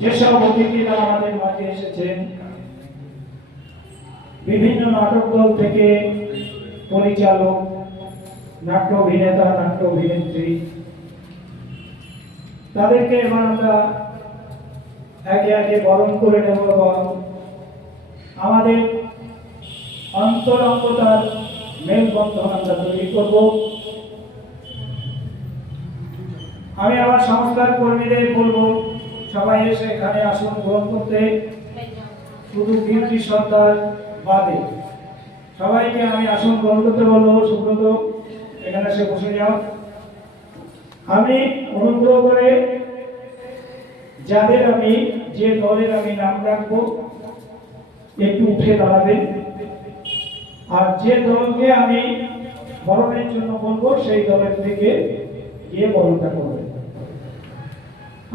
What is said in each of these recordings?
যেসব অতিথিরা আমাদের মাঝে এসেছেন, বিভিন্ন নাটক দল থেকে পরিচালক, নাট্য অভিনেতা, নাট্য অভিনেত্রী, তাদেরকে এবার আমরা একে একে বরণ করে নেব এবং আমাদের অন্তরঙ্গতার মেলবন্ধন আমরা তৈরি করব। আমি আমার সংস্থার কর্মীদের বলবো, সবাই এসে এখানে আসন গ্রহণ করতে, শুধু কীর্তি সর্দার বাদে সবাইকে আমি আসন গ্রহণ করতে বলবো। সুব্রত, এখানে এসে বসে যাও। আমি অনুগ্রহ করে যাদের আমি যে দলের আমি নাম রাখবো একটু উঠে দাঁড়াবেন, আর যে দলকে আমি বরণের জন্য বলবো সেই দলের থেকে গিয়ে বরণটা করবে।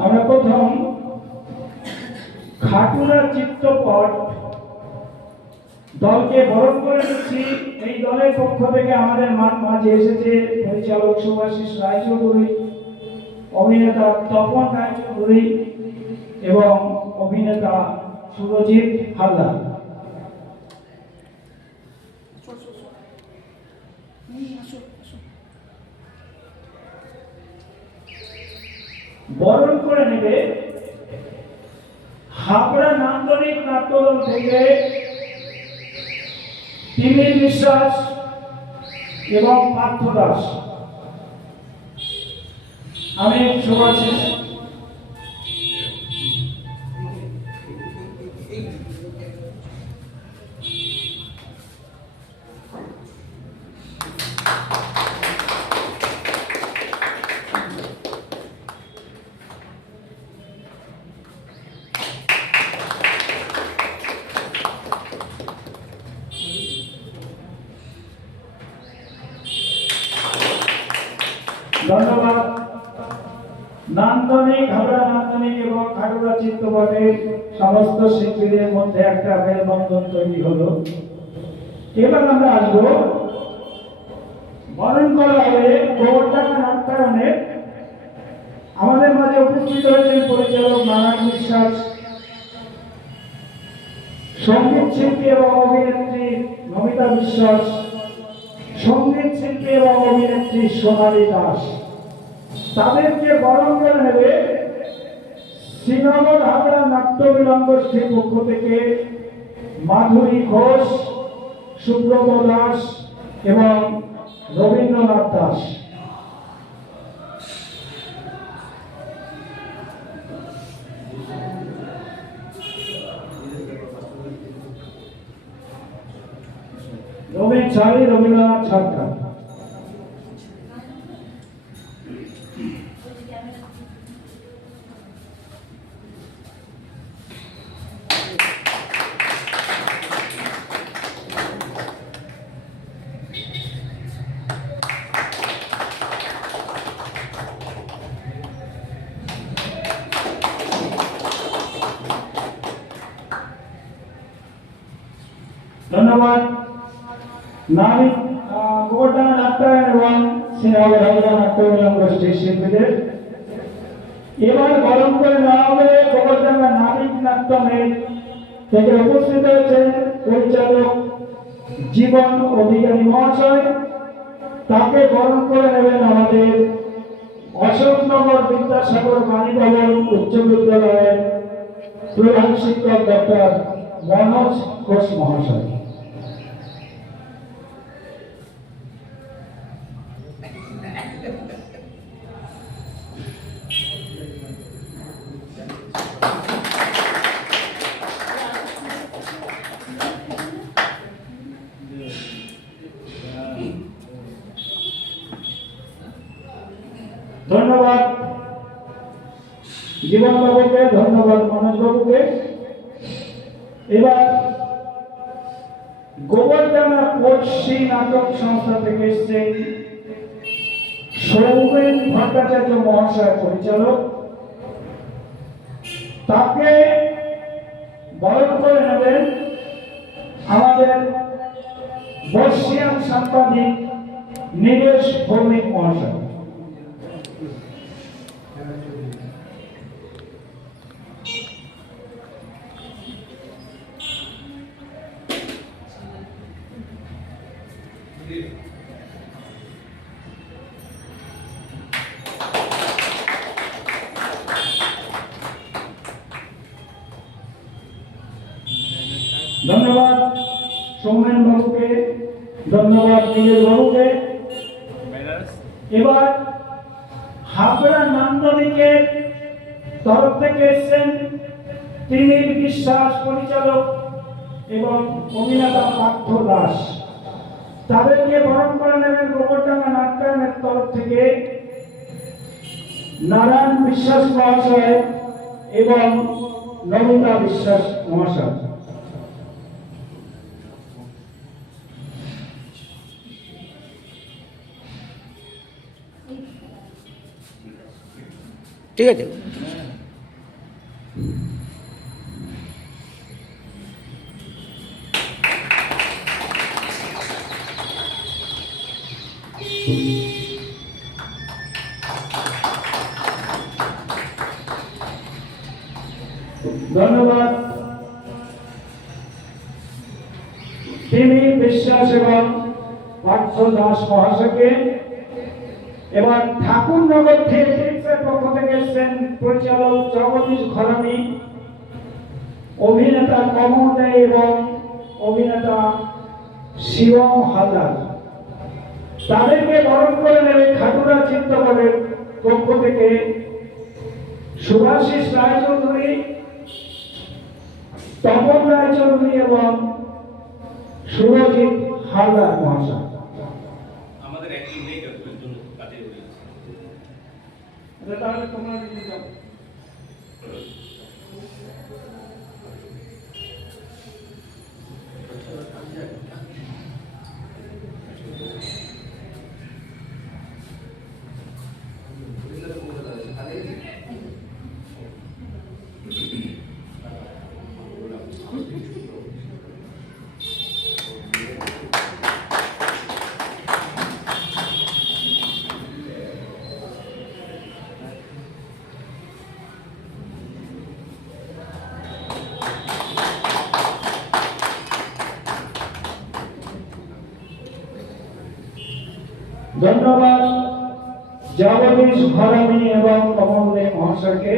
আমরা প্রথম খাটুরা চিত্তপট দলকে বরণ করে নিচ্ছি। এই দলের পক্ষ থেকে আমাদের মাঝে এসেছে পরিচালক সুভাষিস রায়চৌধুরী, অভিনেতা তপন রায়চৌধুরী এবং অভিনেতা সুরজিৎ হালদার। বরণ করে নেবে হাবড়া নান্দনিক নাট্যদল থেকে তিমির বিশ্বাস এবং পার্থ দাস। আমি সুভাষিস ধন্যবাদ। নান্দনিক, হাবড়া নান্দনিক এবং খাটুরা চিত্তপটের সমস্ত শিল্পীদের মধ্যে একটা মেলবন্ধন তৈরি হলো। এবার আমরা আসবো, বরণ করা হবে গোবরডাঙ্গা নাট্যায়নের। আমাদের মাঝে উপস্থিত হয়েছেন পরিচালক নারায়ণ বিশ্বাস, সঙ্গীত শিল্পী এবং অভিনেত্রী নমিতা বিশ্বাস, সঙ্গীত শিল্পী এবং অভিনেত্রী সোনালী দাস। তাদেরকে বরণ করে নেবে শ্রীনগর হাবড়া নাট্য বিলঙ্গোষ্ঠীর পক্ষ থেকে মাধুরী ঘোষ, সুব্রত দাস এবং রবীন্দ্রনাথ দাস। রবীন্দ্রনাথ সরকার। ধন্যবাদ। নারী গোবরডাঙ্গা নাট্যায়ন এবং শ্রীনগর হাবড়া নাট্য বিলঙ্গোষ্ঠীর শিল্পীদের। এবার বরণ করে নেওয়া হবে গোবরডাঙ্গা নাবিক নাট্যমের থেকে উপস্থিত হয়েছেন পরিচালক জীবন অধিকারী মহাশয়। তাকে বরণ করে নেবেন আমাদের অশোকনগর বিদ্যাসাগর বাণী ভবন উচ্চ বিদ্যালয়ের প্রধান শিক্ষক ডক্টর মনোজ ঘোষ মহাশয়। ধন্যবাদ জীবন বাবুকে, ধন্যবাদ মনোজ বাবুকে। এবার গোবরডাঙ্গা পড়শি নাটক সংস্থা থেকে এসেছেন সৌমেন ভট্টাচার্য মহাশয় পরিচালক। তাকে বরণ করে নেবেন আমাদের বর্ষিয়ান সাংবাদিক নীলেশ ভৌমিক মহাশয়। ধন্যবাদ সৌমেন বাবুকে, ধন্যবাদ নীলেশ বাবুকে। এবার হাবড়া নান্দনিকের তরফ থেকে এসেছেন তিনি বিশ্বাস পরিচালক এবং অভিনেতা পার্থ দাস। তাদেরকে বরণ করে নেবেন গোবরডাঙ্গা নাট্যায়নের তরফ থেকে নারায়ণ বিশ্বাস মহাশয় এবং নমিতা বিশ্বাস মহাশয়। ঠিক আছে। ধন্যবাদ তিনি বিশ্বাস এবং পার্থ দাস মহাশয়কে। এবার ঠাকুরনগর থিয়েটার্সের পক্ষ থেকে এসেছেন পরিচালক জগদীশ ঘরামি, অভিনেতা কমল দে এবং অভিনেতা শিবম হালদার। তাদেরকে বরণ করে নেবে খাটুরা চিত্তকরের পক্ষ থেকে সুভাষিস রায়চৌধুরী, তপন রায়চৌধুরী এবং সুরজিৎ হালদার মহাশয়। আমাদের একজন নেই যতক্ষণ জন্য কাজে রয়েছে। তাহলে তোমরা নিয়ে যাও। ধন্যবাদ জগদীশ ঘরামি এবং কমল দে মহাশয়কে।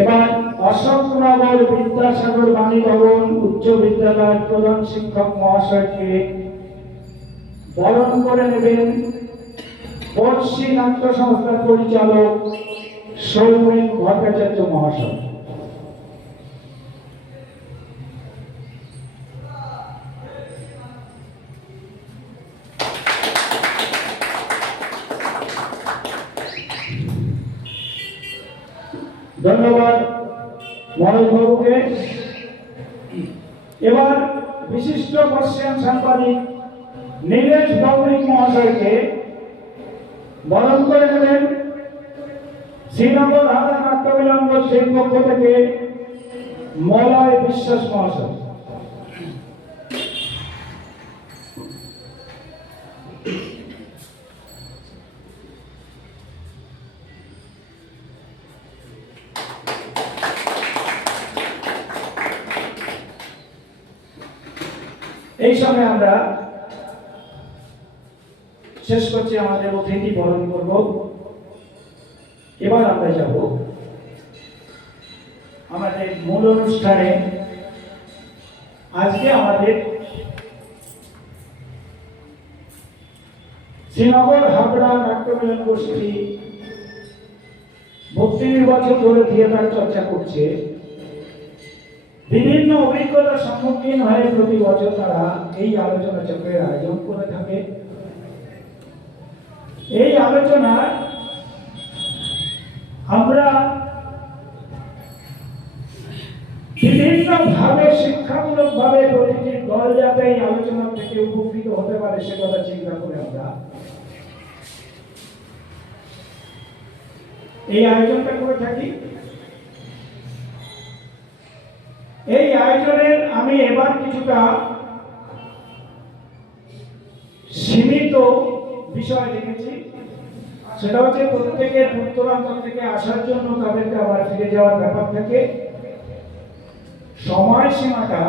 এবার অশোকনগর বিদ্যাসাগর বাণী ভবন উচ্চ বিদ্যালয়ের প্রধান শিক্ষক মহাশয়কে বরণ করে নেবেন বর্ষী নাট্য সংস্থার পরিচালক সৌমেন ভট্টাচার্য মহাশয়। ধন্যবাদ মনোজ বাবুকে। এবার বিশিষ্ট বর্ষিয়ান সাংবাদিক নীলেশ ভৌমিক মহাশয়কে বরণ করে নেবেন শ্রীনগর হাদা নাট্যবিলম্ব গোষ্ঠীর পক্ষ থেকে মলয় বিশ্বাস মহাশয়। এই সময় আমরা শেষ করছি, আমাদের অতিথি বরণ করব। এবার আমরা যাব আমাদের মূল অনুষ্ঠানে। আজকে আমাদের শ্রীনগর হাবড়া নাট্যমিলন গোষ্ঠী 32 বছর ধরে থিয়েটার চর্চা করছে। বিভিন্ন অভিজ্ঞতার সম্মুখীন হয়ে প্রতি বছর তারা এই আলোচনা চক্রের আয়োজন করে থাকে। এই আলোচনা আমরা বিভিন্ন ভাবে শিক্ষামূলক ভাবে প্রতিটি দল যাতে এই আলোচনা থেকে উপকৃত হতে পারে সে কথা চিন্তা করে আমরা এই আয়োজনটা করে থাকি। এই আয়োজনের আমি এবার কিছুটা সীমিত বিষয় দেখেছি, সেটা হচ্ছে প্রত্যেকের দূরান্ত থেকে আসার জন্য তাদেরকে আবার ফিরে যাওয়ার ব্যাপার থাকে। সময়সীমাটা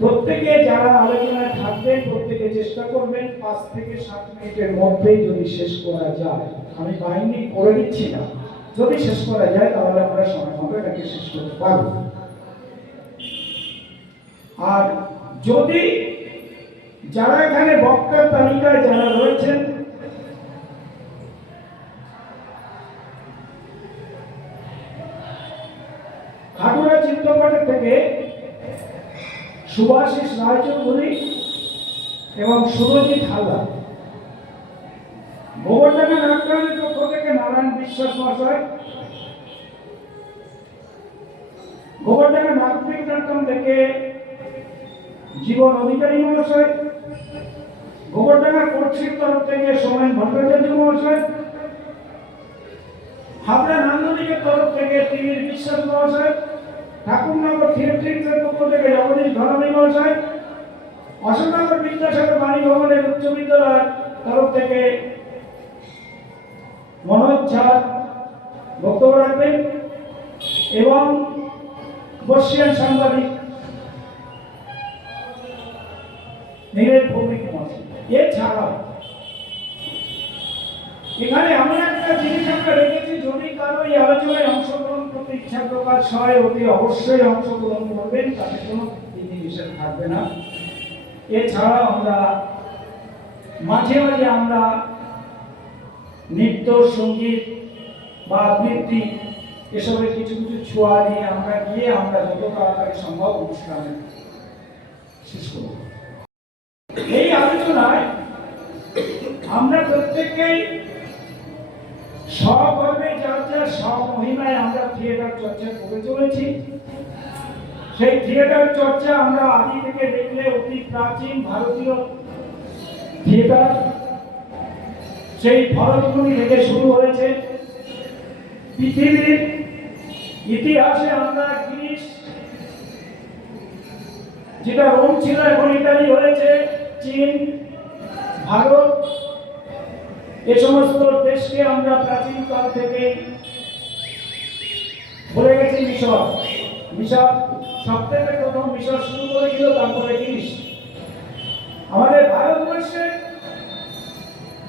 প্রত্যেকে যারা আলোচনায় থাকবেন প্রত্যেকে চেষ্টা করবেন 5 থেকে 7 মিনিটের মধ্যেই যদি শেষ করা যায়। আমি বাহিনী করে দিচ্ছি না, যদি শেষ করা যায় তাহলে আমরা সময় মতো এটাকে শেষ করতে পারবো। আর যদি যারা এখানে বক্তার তালিকায় যারা রয়েছেন খাটুরা চিত্রপটের থেকে সুভাষিস রায়চৌধুরী এবং সুরজিৎ হালদার, গোবরডাঙ্গা নাট্যায়নের পক্ষ থেকে নারায়ণ বিশ্বাস মহাশয়, গোবরডাঙ্গা নাট্যিক নাট্যম থেকে জীবন অধিকারী মহাশয়, গোবরডাঙ্গা কোর্টশিপ তরফ থেকে সোমেন ভট্টাচার্য মহাশয়, হাবড়া নান্দনিকের তরফ থেকে তিমির বিশ্বাস মহাশয়, ঠাকুরনগর থিয়েট্রিক্সের পক্ষ থেকে জগদীশ ধরানী মহাশয়, অশোকনগর বিদ্যাসাগর বাণী ভবনের উচ্চ বিদ্যালয়ের তরফ থেকে মনোজ ঝা বক্তব্য রাখবেন এবং বর্ষিয়ান সাংবাদিক নীরেশ ভৌমিক মহাশয়। এছাড়াও এখানে আমরা একটা জিনিস আমরা রেখেছি, যদি কারো এই আলোচনায় অংশগ্রহণ করতে ইচ্ছা প্রকাশ হয় অতি অবশ্যই অংশগ্রহণ করবেন, তাতে কোনো বিধিনিষেধ থাকবে না। এছাড়াও আমরা মাঝে মাঝে আমরা নৃত্য সঙ্গীত বা আবৃত্তি এসবের কিছু কিছু ছোঁয়া নিয়ে আমরা গিয়ে আমরা যত তাড়াতাড়ি সম্ভব অনুষ্ঠানে শেষ করব। এই আলোচনায় আমরা প্রত্যেকেই স্বকর্মে যার যার স্বমহিমায় আমরা থিয়েটার চর্চা করে চলেছি। সেই থিয়েটার চর্চা আমরা আদি থেকে দেখলে অতি প্রাচীন ভারতীয় থিয়েটার সেই ভরতমুনি থেকে শুরু হয়েছে। পৃথিবীর ইতিহাসে আমরা গ্রিস, যেটা রোম ছিল এখন ইতালি হয়েছে, চীন, ভারত, এ সমস্ত দেশকে আমরা প্রাচীন কাল থেকে বলে গেছি। মিশর সব থেকে প্রথম মিশর শুরু করেছিল, তারপরে গ্রিস। আমাদের ভারতবর্ষে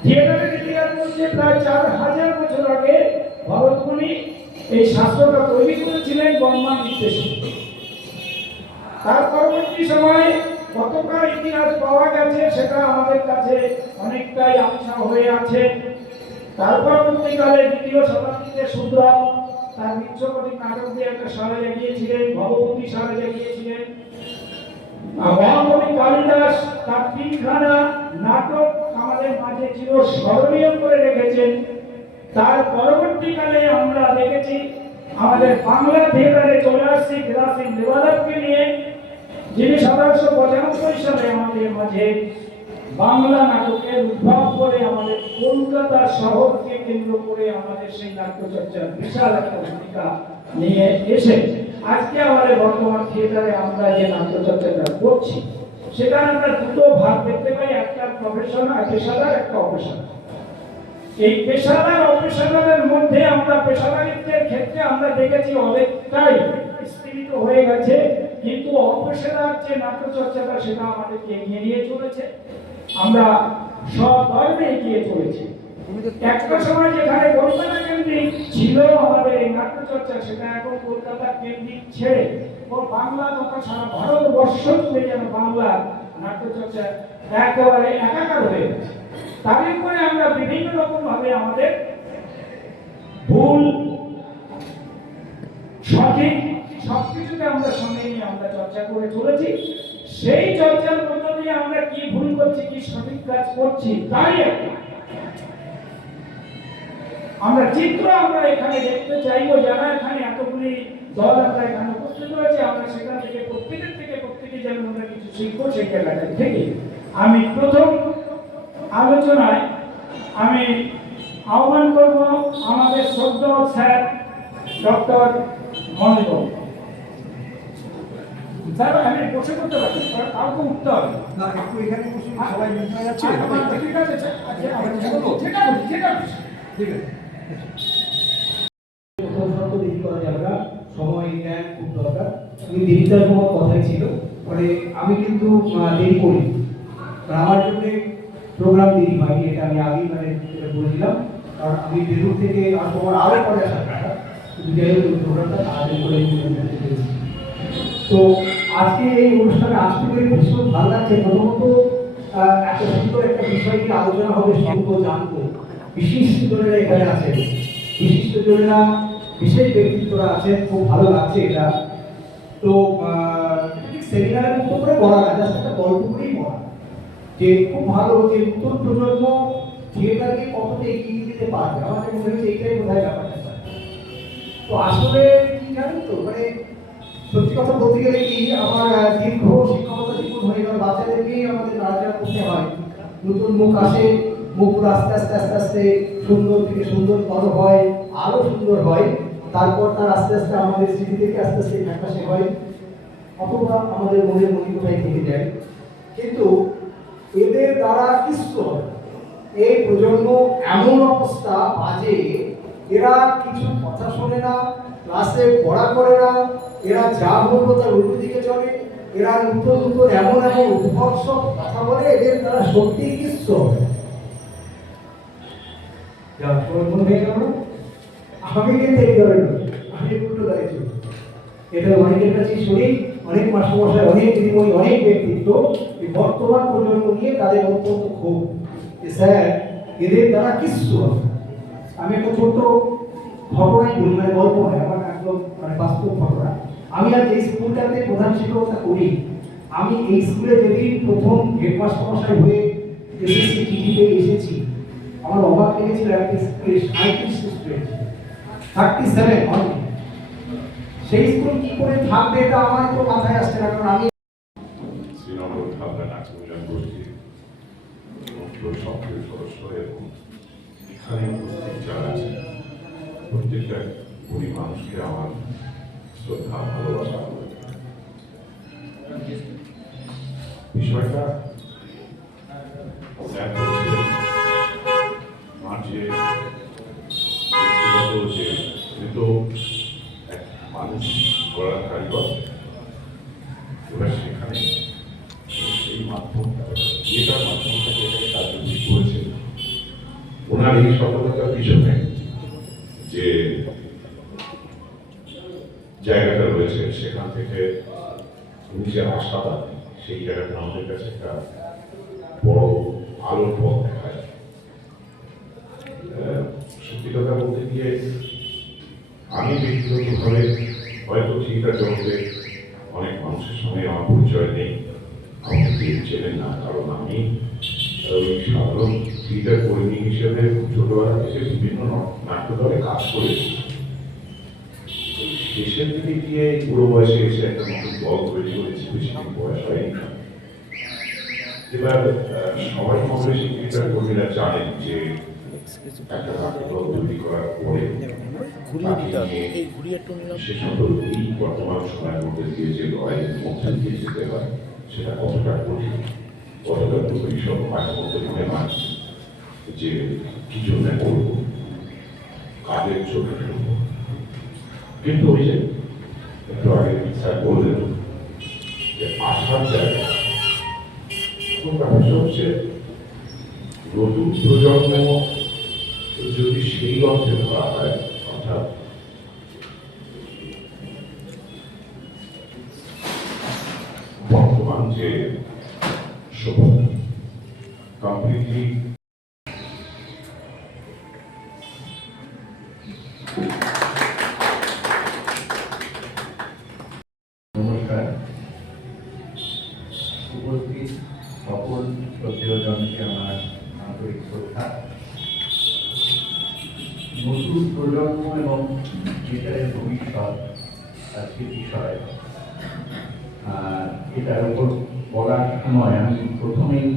থিয়েটারের ইতিহাস বলছে প্রায় 4000 বছর আগে ভরতমুনি এই শাস্ত্রটা তৈরি করেছিলেন বর্মা নির্দেশে। তার পরবর্তী সময়ে কতটা ইতিহাস পাওয়া গেছে সেটা আমাদের কাছে অনেকটাই আবছা হয়ে আছে। তার পরবর্তীকালে দ্বিতীয় শতাব্দীতে শূদ্রক তার মিত্রকটিক নাটক দিয়ে একটা সালে লাগিয়েছিলেন, ভগবতী সালে লাগিয়েছিলেন। মহাকবি কালিদাস তার 3খানা নাটক আমাদের মাঝে চিরস্মরণীয় করে রেখেছেন। তার পরবর্তীকালে আমরা দেখেছি আমাদের বাংলা থিয়েটারে চলে আসছি গ্রাসিং দেবাদেবকে নিয়ে, যিনি 1795 সালে আমাদের মাঝে বাংলা নাটকের উদ্ভব করে আমাদের কলকাতা শহরকে কেন্দ্র করে আমাদের সেই নাট্যচর্চার বিশাল একটা ভূমিকা নিয়ে এসে আজকে আমাদের বর্তমান থিয়েটারে আমরা যে নাট্যচর্চাটা করছি সেটা আমরা দুটো ভাগ দেখতে পাই, একটা প্রফেশনাল, পেশাদার, একটা অপেশাদার। এই পেশাদার অপেশাদারের মধ্যে আমরা পেশাদারিত্বের ক্ষেত্রে আমরা দেখেছি অনেকটাই স্থিরিত হয়ে গেছে, কিন্তু অপেশাদার যে নাট্যচর্চাটা সেটা আমাদেরকে এগিয়ে নিয়ে চলেছে। আমরা সব ধর্মে এগিয়ে চলেছি। একটা সময় যেখানে কলকাতা কেন্দ্রিক ছিল আমাদের এই নাট্যচর্চা, সেটা এখন কলকাতা কেন্দ্রিক ছেড়ে বাংলা তথা সারা ভারতবর্ষ জুড়ে যেন বাংলা নাট্যচর্চা একেবারে একাকার হয়ে গেছে। তার উপরে আমরা বিভিন্ন রকম ভাবে আমাদের ভুল সঠিক সবকিছুকে আমরা সঙ্গে নিয়ে আমরা চর্চা করে চলেছি। সেই চর্চার মধ্য দিয়ে আমরা কি ভুল করছি, কি সঠিক কাজ করছি, তাই আমরা চিত্র আমরা এখানে দেখতে চাইবো। যারা এখানে এতগুলি দল আমরা এখানে উপস্থিত রয়েছে, আমরা সেখান থেকে প্রত্যেকে যেন আমরা কিছু শিখবো। সেই জায়গাটা থেকে আমি প্রথম আলোচনায় আমি আহ্বান করব আমাদের শ্রদ্ধেয় স্যার ডক্টর মনোজ বাবু। স্যার আমি বসে করতে পারি, কাউকে উঠতে হবে না, একটু এখানে বসুন, সবাই মিলে যাচ্ছে। ঠিক আছে ঠিক আছে। দেরি করা যাবে না, সময় জ্ঞান খুব দরকার। দেরিটার কোনো কথাই ছিল, মানে আমি কিন্তু দেরি করি, আমার জন্য প্রোগ্রাম দেরি হয়নি, এটা আমি আগেই মানে এটা বলেছিলাম। কারণ আমি বেলুর থেকে আর তোমার আরও পরে আসার কথা, কিন্তু যাই হোক প্রোগ্রামটা তাড়াতাড়ি করে তো আজকে এই অনুষ্ঠানে আসতে পেরে ভীষণ ভালো লাগছে। প্রথমত এত সুন্দর একটা বিষয় নিয়ে আলোচনা হবে, শুনবো, জানবো। বিশিষ্টজনেরা এখানে আছেন, বিশিষ্টজনেরা বিশেষ ব্যক্তিত্বরা আছেন, খুব ভালো লাগছে এটা। তো সেমিনারের মতো করে বলা না, জাস্ট একটা গল্প করেই বলা যে খুব ভালো যে নতুন প্রজন্ম থিয়েটারকে কতটা এগিয়ে নিয়ে যেতে পারবে। আমাদের মনে হচ্ছে এইটাই বোধহয় ব্যাপারটা। তো আসলে কি জানেন তো, মানে সত্যি কথা বলতে গেলে কি, আমার দীর্ঘ শিক্ষকতা জীবন হয়ে গেল, বাচ্চাদেরকেই আমাদের নাড়াচাড়া করতে হয়। নতুন মুখ আসে, মুখগুলো আস্তে আস্তে আস্তে আস্তে সুন্দর থেকে সুন্দর বড় হয়, আরো সুন্দর হয়। তারপর তার আস্তে আস্তে আমাদের স্মৃতি থেকে আস্তে আস্তে ফ্যাকাশে হয়, অথবা আমাদের মনের মণিকোঠায় থেকে যায়। কিন্তু এদের দ্বারা কিছু হয়, এই প্রজন্ম এমন অবস্থা বাজে, এরা কিছু কথা শোনে না, ক্লাসে পড়া করে না, এরা যা বলবো তার উল্টো দিকে চলে, এরা নতুন নতুন এমন এমন উদ্ভর্ষ কথা বলে, এদের দ্বারা সত্যি কিছু হবে। যা মন হয়ে গেল, আমি কিন্তু এই ধরনের, আমি উল্টো দাঁড়িয়ে চলি। এটা অনেকের কাছে শুনি, অনেক মাস্টারমশাই, অনেক দিদিমণি, অনেক ব্যক্তিত্ব এই বর্তমান প্রজন্ম নিয়ে তাদের অত্যন্ত ক্ষোভ যে স্যার এদের দ্বারা কিছু হবে। আমি একটা ছোট্ট ঘটনাই বলি, মানে গল্প হয়, আমার একদম মানে বাস্তব ঘটনা। আমি আর যে স্কুলটাতে প্রধান শিক্ষকতা করি, আমি এই স্কুলে যেদিন প্রথম হেডমাস্টারমশাই হয়ে এসএসসি চিঠিতে এসেছি, আমার অবাক লেগেছিল। একটা স্কুলে 37 স্টুডেন্ট, 37 অনলি। সেই স্কুল কি করে থাকবে এটা আমার তো মাথায় আসছে না, কারণ আমি শ্রীনগর ভাবনা নাচ উন্নয়ন গোষ্ঠী সক্রিয় সদস্য এবং এখানে উপস্থিত যারা আছে প্রত্যেকটা গরিব মানুষকে আমার শ্রদ্ধা, ভালোবাসা। বিষয়টা স্যার বলছিলেন মাঝে ব্যক্তিগত যে মৃত এক মানুষ গড়ার কারিগর, এবার সেখানে সেই মাধ্যমটা থিয়েটার মাধ্যমটা যেটাকে কার্যকরী করেছে, ওনার এই সফলতার পিছনে যে জায়গাটা রয়েছে সেখান থেকে উনি যে আশাটা, সেই জায়গাটা আমাদের কাছে একটা বড় আলোর পথ দেখায়। সত্যি কথা বলতে গিয়ে আমি ব্যক্তিগতভাবে হয়তো থিয়েটার জগতে অনেক মানুষের সঙ্গে আমার পরিচয় নেই, আমাকে কেউ চেনেন না, কারণ আমি ওই সাধারণ থিয়েটার কর্মী হিসেবে ছোটবেলা থেকে বিভিন্ন নাট্য দলে কাজ করেছি। শেষের দিকে গিয়ে বুড়ো বয়সে এসে একটা নতুন দল তৈরি করেছি, বেশি দিন বয়স হয়নি। এবার সবাই কংগ্রেসী থিয়েটার কর্মীরা জানেন যে একটা নাট্য দল তৈরি করার পরে বিশেষত এই বর্তমান সময়ের মধ্যে দিয়ে যে লড়াইয়ের মধ্যে দিয়ে যেতে হয় সেটা কতটা কঠিন, কতটা দুর্বিষহ, মাঝে মধ্যে মনে হয় যে কি জন্য করবো, কাদের চোখে ফেলবো। কিন্তু ওই যে একটু আগে স্যার বললেন যে আসার জায়গা, ব্যাপারটা হচ্ছে নতুন প্রজন্ম যদি সেই অর্থে ধরা হয়, অর্থাৎ বর্তমান যে সভ্যতা কমপ্লিটলি নমস্কার। উপস্থিত সকল শ্রদ্ধেয়জনকে আমার আন্তরিক শ্রদ্ধা। নতুন প্রজন্ম এবং থিয়েটারের ভবিষ্যৎ আজকে বিষয়, এটার উপর বলার সময় আমি প্রথমেই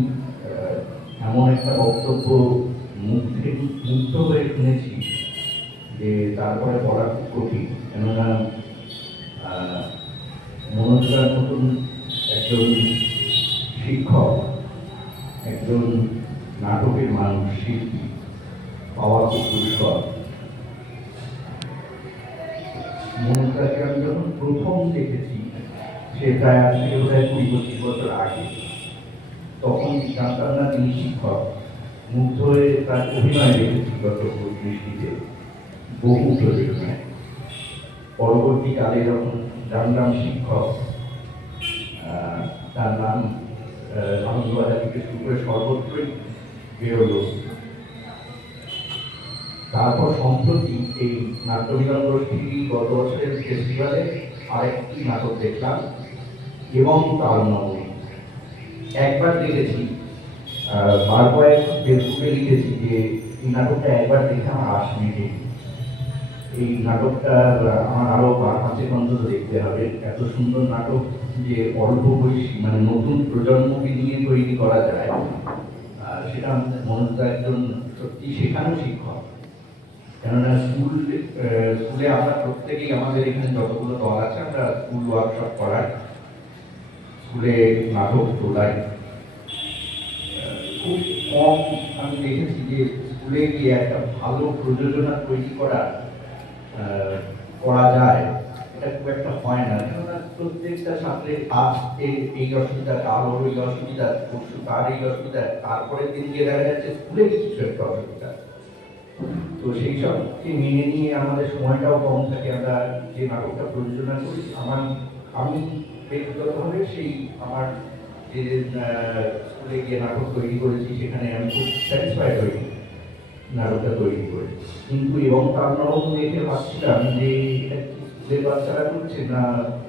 এমন একটা বক্তব্য মুগ্ধ হয়ে শুনেছি যে তারপরে বলা খুব কঠিন। কেননা মনোজদার নতুন একজন শিক্ষক, একজন নাটকের মানুষ, শিল্পী পাওয়া খুব দুষ্কর। মনোজদাকে আমি যখন প্রথম দেখেছি, সে প্রায় আজ থেকে প্রায় 20-25 বছর আগে, তখন জানতাম না তিনি শিক্ষক। মুগ্ধ হয়ে তার অভিনয় দেখেছি গত দৃষ্টিতে, বহু প্রযোজনায়। পরবর্তীকালে যখন জানলাম শিক্ষক, তার নাম আনন্দবাজার থেকে শুরু করে সর্বত্রই বেরোলো। তারপর সম্প্রতি এই নাট্যবিজ্ঞান গোষ্ঠী গত বছরের ফেস্টিভ্যালে আরেকটি নাটক দেখলাম, এবং তার নবমী। একবার দেখেছি, বার কয়েক ফেসবুকে লিখেছি যে এই নাটকটা একবার দেখে আমার আশ মিটে। এই নাটকটার আমার আরো 5 অন্তত দেখতে হবে। এত সুন্দর নাটক যে অল্প বয়সী মানে নতুন প্রজন্মকে নিয়ে তৈরি করা যায়, সেটা আমাদের মনোজদা একজন সত্যি শেখানো শিক্ষক। কেননা স্কুলে আমরা প্রত্যেকেই, আমাদের এখানে যতগুলো দল আছে, আমরা স্কুল ওয়ার্কশপ করার, স্কুলে নাটক তোলাই। খুব কম আমি দেখেছি যে স্কুলে গিয়ে একটা ভালো প্রযোজনা তৈরি করা যায়, এটা খুব একটা হয় না। কেননা প্রত্যেকটা ছাত্রের আজ এই অসুবিধা, কাল ওর এই অসুবিধা, পরশু তার এই অসুবিধা, তারপরের দিন গিয়ে দেখা যাচ্ছে স্কুলে কিছু একটা অসুবিধা। তো সেই সবকে মেনে নিয়ে আমাদের সময়টাও কম থাকে। আমরা যে নাটকটা প্রযোজনা করি, আমি ব্যক্তিগতভাবে সেই আমার যে স্কুলে গিয়ে নাটক তৈরি করেছি, সেখানে আমি খুব স্যাটিসফাইড হই নাটকটা তৈরি করে। কিন্তু এবং তার নরম দেখে ভাবছিলাম যে স্কুলের বাচ্চারা করছে না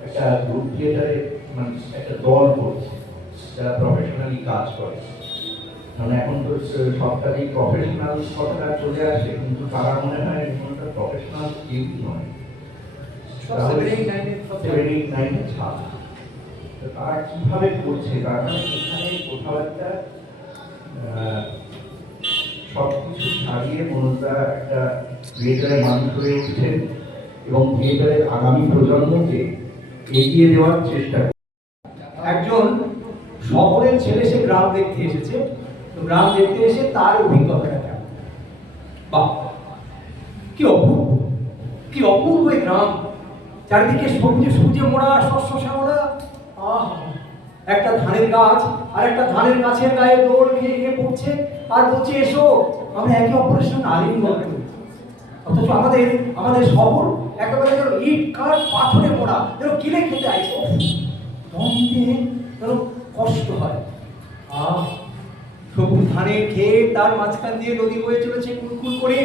একটা গ্রুপ থিয়েটারে, মানে একটা দল করছে যারা প্রফেশনালি কাজ করে। কারণ এখন তো সব কাজেই প্রফেশনাল কথাটা চলে আসে, কিন্তু তারা মনে হয় কোনটা প্রফেশনাল কেউ নয়, 7-8-9 ছাত্র। তারা কিভাবে করছে, তার মানে এখানে কোথাও একটা সবকিছু ছাড়িয়ে মনোজদা একটা থিয়েটারের মানুষ হয়ে উঠছেন এবং থিয়েটারের আগামী প্রজন্মকে এগিয়ে দেওয়ার চেষ্টা করছেন। একজন শহরের ছেলে, সে গ্রাম দেখতে এসেছে। তো গ্রাম দেখতে এসে তার অভিজ্ঞতাটা কেমন? বাহ, কি অপূর্ব, কি অপূর্ব এই গ্রাম! চারিদিকে সবুজে সবুজে মোড়া, শস্য শ্যামলা। একটা ধানের গাছ আর একটা ধানের গাছের গায়ে দৌড় খেয়ে গিয়ে পড়ছে আর বলছে, এসো আমরা একে অপরের সঙ্গে আলিঙ্গন করি। অথচ আমাদের শহর একেবারে যেন ইট কাঠ পাথরে মোড়া, যেন কিলে খেতে আইসো, মনতে যেন কষ্ট হয়। সবুজ ধানের ক্ষেত, তার মাঝখান দিয়ে নদী বয়ে চলেছে কুলকুল করে,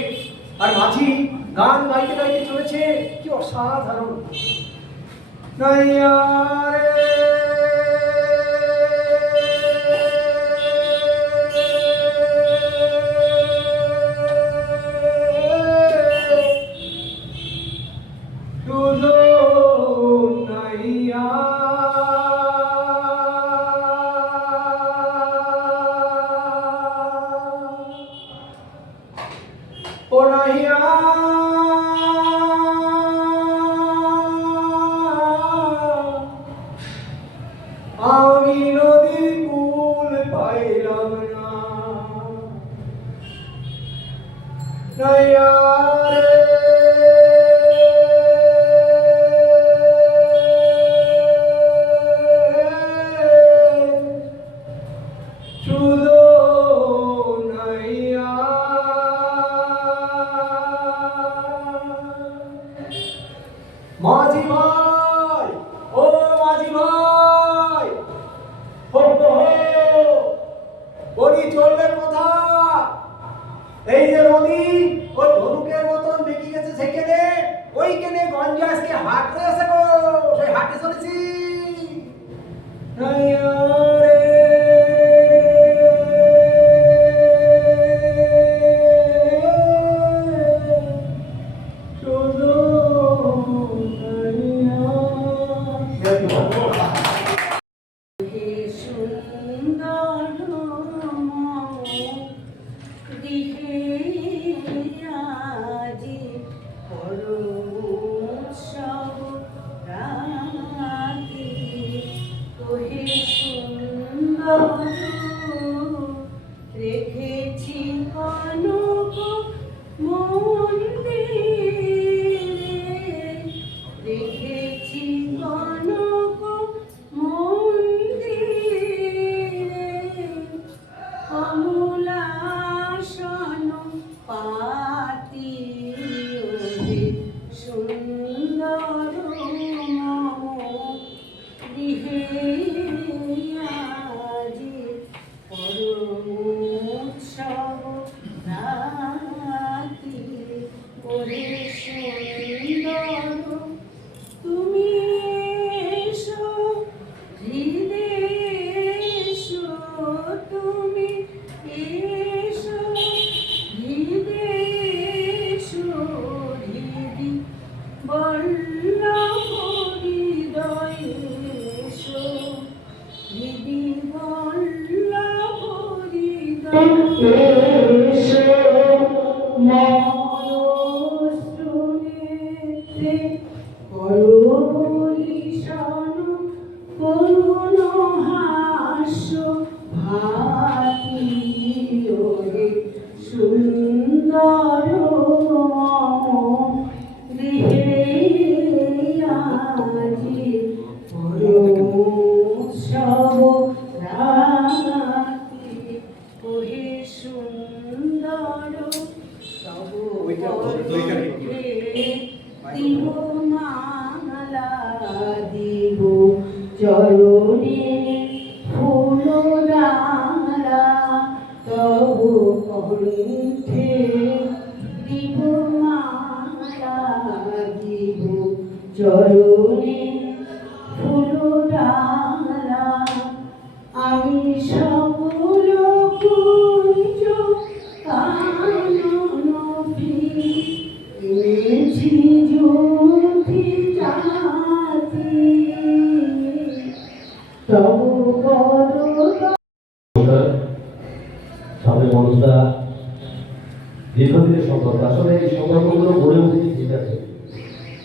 আর মাঝি গান গাইতে গাইতে চলেছে। কি অসাধারণ! নাইয়া রে আমি নদীর কূল পাইলাম না, নাইয়া রে শুধু নাইয়া। মাঝি ভাই, ও মাঝি ভাই, বলি চলবে কোথা? এই যে নদী, ওই ধনুকের মতন বেঁকে গেছে সেখানে, ওইখানে গঞ্জে আজকে হাট হয়েছে গো, সেই হাটে চলেছি। ওহে দিব মালা দিব চরণে ফুলডালা তবু কণ্ঠে দিব মালা দিব চরণে ফুলডালা আমি সকল কুঞ্জ কাননবী এনেছি জ্যোতি জাতি তবু বড় সামনে মানুষরা দীর্ঘদিনের সম্পর্ক, আসলে এই সম্পর্কগুলো গড়ে উঠেছে ঠিক আছে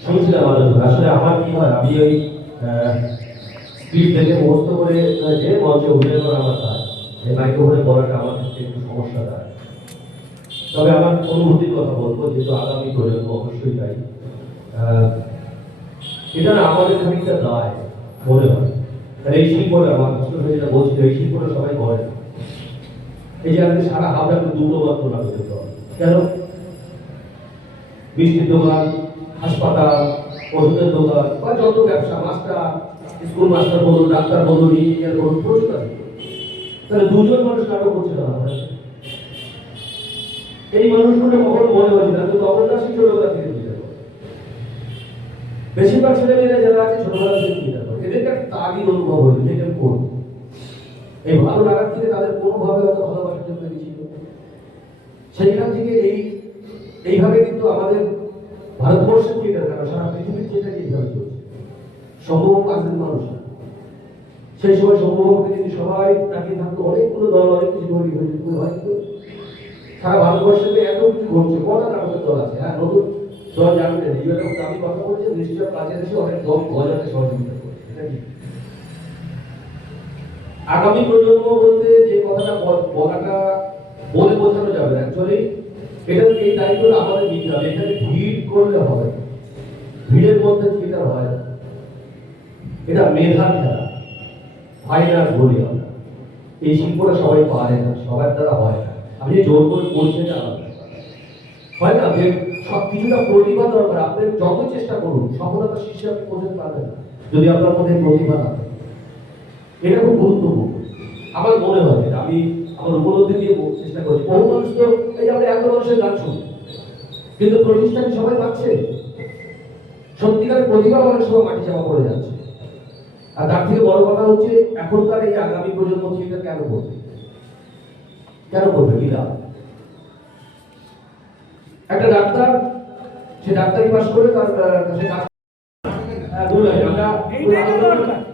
শুনছিলাম আলোচনা। আসলে আমার কি হয়, আমি ওই স্ক্রিপ্ট দেখে মুখস্থ করে যে মঞ্চে অভিনয় করা আমার কাজ, এই মাইক্রোফোনে পড়াটা আমার ক্ষেত্রে একটু সমস্যা দেয়। তবে আমার অনুভূতির কথা বলবো, যেহেতু আগামী প্রজন্ম অবশ্যই তাই, এটা না আমাদের খানিকটা দায় মনে হয়। আর এই শিল্পটা আমার যেটা বলছিল, এই শিল্পটা সবাই করে না। এই যে আজকে সারা হাবড়াকে দুটো মাত্র নাটক করতে হবে কেন? মিষ্টির দোকান, হাসপাতাল, ওষুধের দোকান বা যত ব্যবসা, মাস্টার, স্কুল মাস্টার বলুন, ডাক্তার বলুন, ইঞ্জিনিয়ার বলুন, প্রচুর আছে। তাহলে দুজন মানুষ নাটক করছে না, এই মানুষগুলো কখনো মনে হয়েছে না, কিন্তু অবকাশই ছোটবেলা থেকে চিন্তা করে। বেশিরভাগ ছেলেমেয়েরা যারা আছে ছোটবেলা থেকে চিন্তা করে, এদেরকে একটা তাগিদ অনুভব হয়েছে যে এটা করবো। এই ভালো লাগার থেকে তাদের কোনোভাবে হয়তো ভালোবাসা জন্মে গেছিল। সেইখান থেকে এইভাবে কিন্তু আমাদের ভারতবর্ষের থিয়েটার কেন, সারা পৃথিবীর থিয়েটার এইভাবে চলছে। সম্ভব কাজের মানুষ না, সেই সময় সম্ভবকে যদি সবাই তাকিয়ে থাকতো, অনেকগুলো দল অনেক কিছু তৈরি হয়েছে, হয়তো সারা ভারতবর্ষে এত কিছু ঘটছে। কটা নাটকের দল আছে? হ্যাঁ, নতুন দল জানবে এরকম দামি কথা বলছে, নিশ্চয় কাজে এসে অনেক দল গজাতে সহযোগিতা করছে। এটা কি আগামী প্রজন্ম বলতে যে কথাটা বলাটা বলে বোঝানো যাবে না, অ্যাকচুয়ালি এটা এই দায়িত্বটা আমাদের নিতে হবে। এখানে ভিড় করলে হবে, ভিড়ের মধ্যে থিয়েটার হয় না, এটা মেধার খেলা, ফাইনাল বলি আমরা। এই শিল্পটা সবাই পারে না, সবার দ্বারা হয় না। আপনি জোর করে করছেন আলাদা হয় না, যে সব কিছুটা প্রতিভা দরকার। আপনি যত চেষ্টা করুন, সফলতা শীর্ষে আপনি পৌঁছতে পারবেন না যদি আপনার মধ্যে প্রতিভা না থাকে। এটা খুব গুরুত্বপূর্ণ আমার মনে হয়। আমি আমার উপলব্ধি দিয়ে চেষ্টা করছি। বহু মানুষ তো এই যে আমরা এত মানুষের গান শুনি, কিন্তু প্রতিষ্ঠানে সবাই পাচ্ছে, সত্যিকারের প্রতিভা অনেক সময় মাটি চাপা পড়ে যাচ্ছে। আর তার থেকে বড় কথা হচ্ছে, এখনকার এই আগামী প্রজন্ম থিয়েটার কেন করবে, কেন করবে কিনা? একটা ডাক্তার, সে ডাক্তারি পাস করে তার সে কাজ